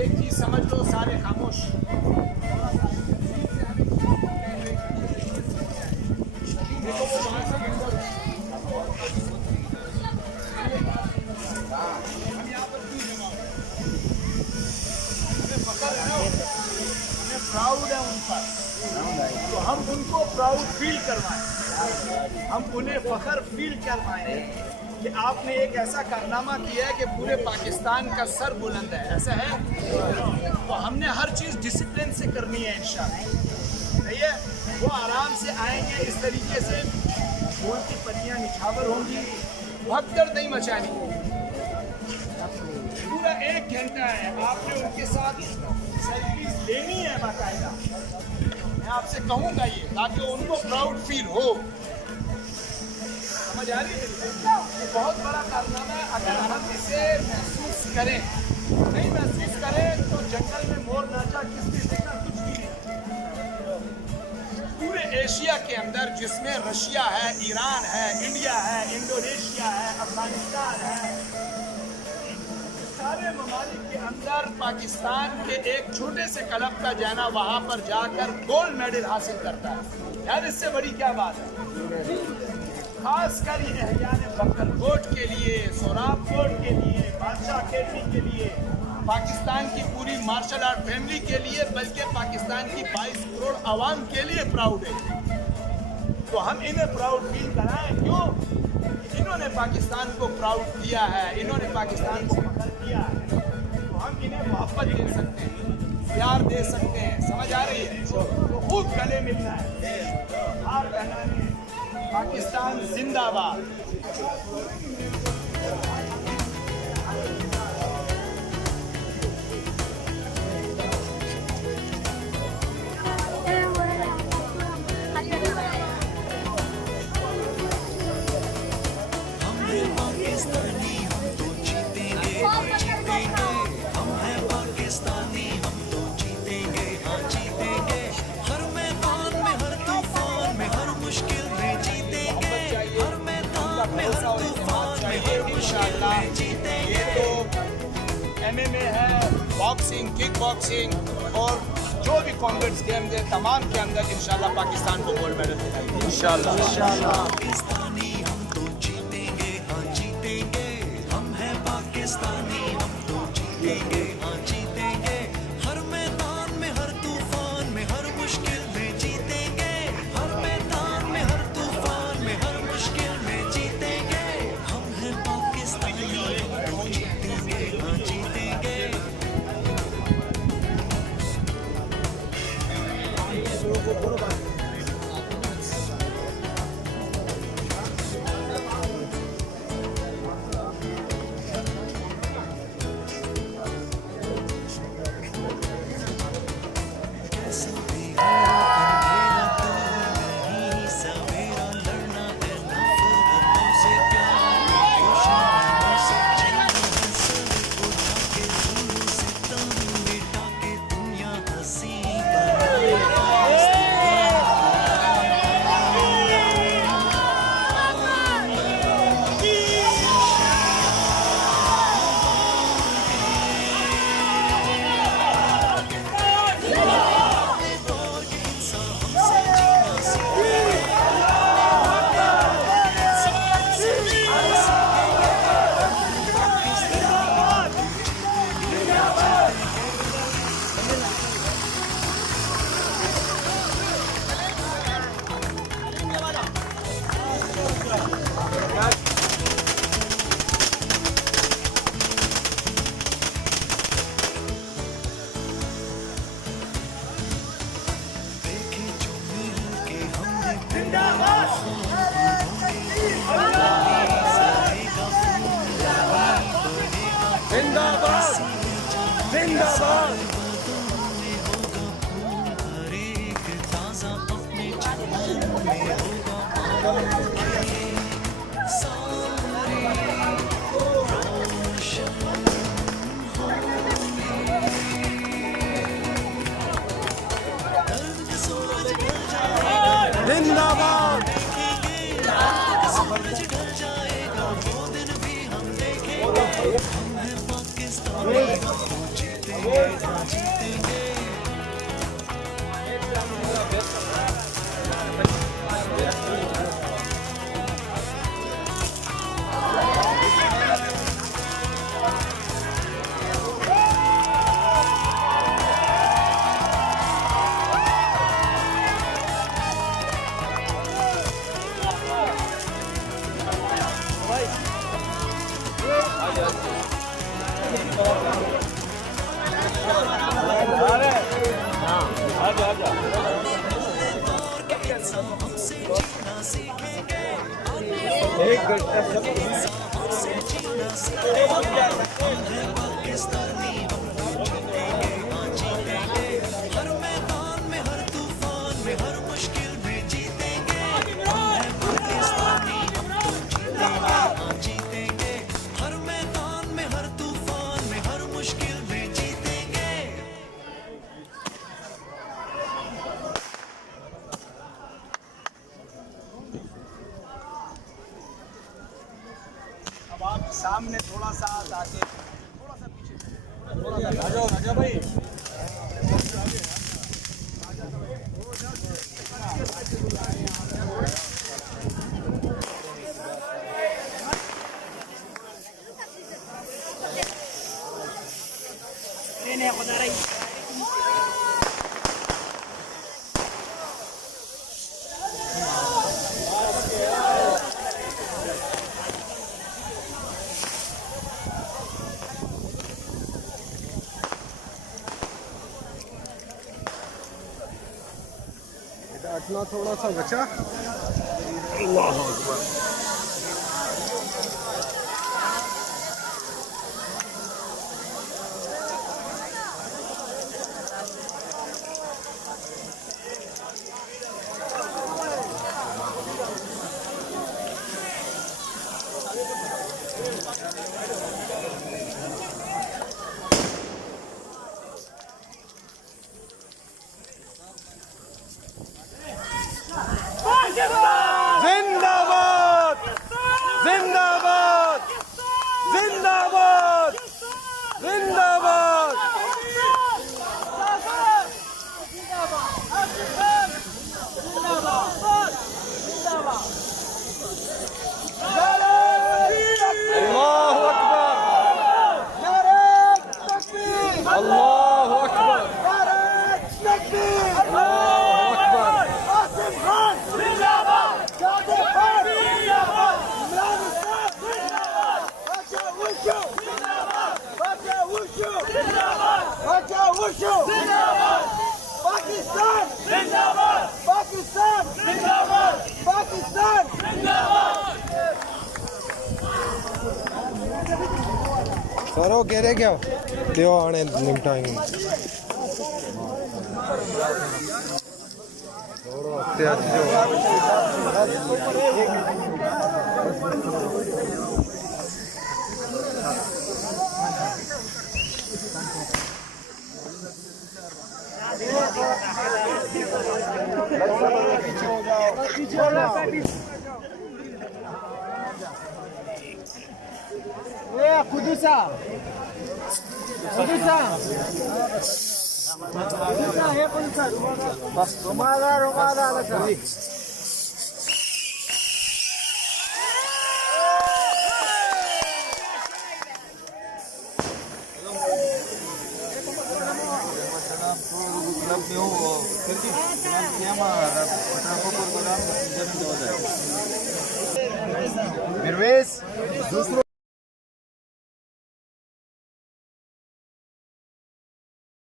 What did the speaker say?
एक चीज समझ लो, सारे खामोश। प्राउड है उन पर, तो हम उनको प्राउड फील करवाएं, हम उन्हें फख्र फील करवाएं कि आपने एक ऐसा कारनामा किया है कि पूरे पाकिस्तान का सर बुलंद है। ऐसा है तो हमने हर चीज़ डिसिप्लिन से करनी है इंशाअल्लाह। सही है, वो आराम से आएंगे इस तरीके से, फूल की पत्तियाँ निछावर होंगी, भगदड़ नहीं मचानी। पूरा 1 घंटा है, आपने उनके साथ सेल्फीज लेनी है बाकायदा। मैं आपसे कहूँगा ये, ताकि उनको प्राउड फील हो। समझ आ रही है? ये बहुत बड़ा कारनामा है। अगर हम इसे महसूस करें, नहीं महसूस करें तो जंगल में मोर नाचा किसने देखा, कुछ नहीं। पूरे एशिया के अंदर, जिसमें रशिया है, ईरान है, इंडिया है, इंडोनेशिया है, अफगानिस्तान है, सारे ममालिक के अंदर पाकिस्तान के एक छोटे से क्लब का जाना, वहाँ पर जाकर गोल्ड मेडल हासिल करता है। यार इससे बड़ी क्या बात है। खासकर ये एहयान बकरकोट के लिए, सोराब कोट के लिए, बादशाह अकेडमी के लिए, पाकिस्तान की पूरी मार्शल आर्ट फैमिली के लिए, बल्कि पाकिस्तान की 22 करोड़ आवाम के लिए प्राउड है। तो हम इन्हें प्राउड फील कराएं। क्यों? इन्होंने पाकिस्तान को प्राउड किया है, इन्होंने पाकिस्तान को फख्र किया है, तो हम इन्हें मोहब्बत दे सकते हैं, प्यार दे सकते हैं। समझ आ रही है? तो खूब गले मिलना है, हार पहनाने। पाकिस्तान जिंदाबाद। ये तो MMA है, बॉक्सिंग, किक बॉक्सिंग और जो भी कॉम्बैट गेम्स है, तमाम के अंदर इंशाल्लाह पाकिस्तान को गोल्ड मेडल दिलाएंगे इंशाल्लाह। पाकिस्तानी हम तो जीतेंगे, हाँ जीतेंगे। हम हैं पाकिस्तानी, हम तो जीतेंगे, हाँ जीतेंगे। हर मैदान में, हर तूफान में, हर मुश्किल में जीतेंगे। हर मैदान में, हर तूफान में, हर मुश्किल में जीतेंगे। हम हैं पाकिस्तानी, हम तो जीतेंगे, हाँ जीतेंगे। पाकिस्तानी हम तो जीतेंगे हाँ जीतेंगे हर मैदान में हर तूफान में हर मुश्किल में जीतेंगे हम हैं पाकिस्तानी हम तो जीतेंगे हाँ जीतेंगे हर मैदान में हर तूफान में हर मुश्किल में जीतेंगे। अब आप सामने थोड़ा सा ताकि थोड़ा सा पीछे राजा भाई अटना थोड़ा सा बचा। जिंदाबाद जिंदाबाद जिंदाबाद जिंदाबाद अल्लाहु अकबर अल्लाहु अकबर पाकिस्तान जिंदाबाद पाकिस्तान जिंदाबाद पाकिस्तान सर वो कह रहे क्या देव आने निपटाएंगे कुदुसा हे कुदुसा बस रुमाला लगा निर्वेश दूसरों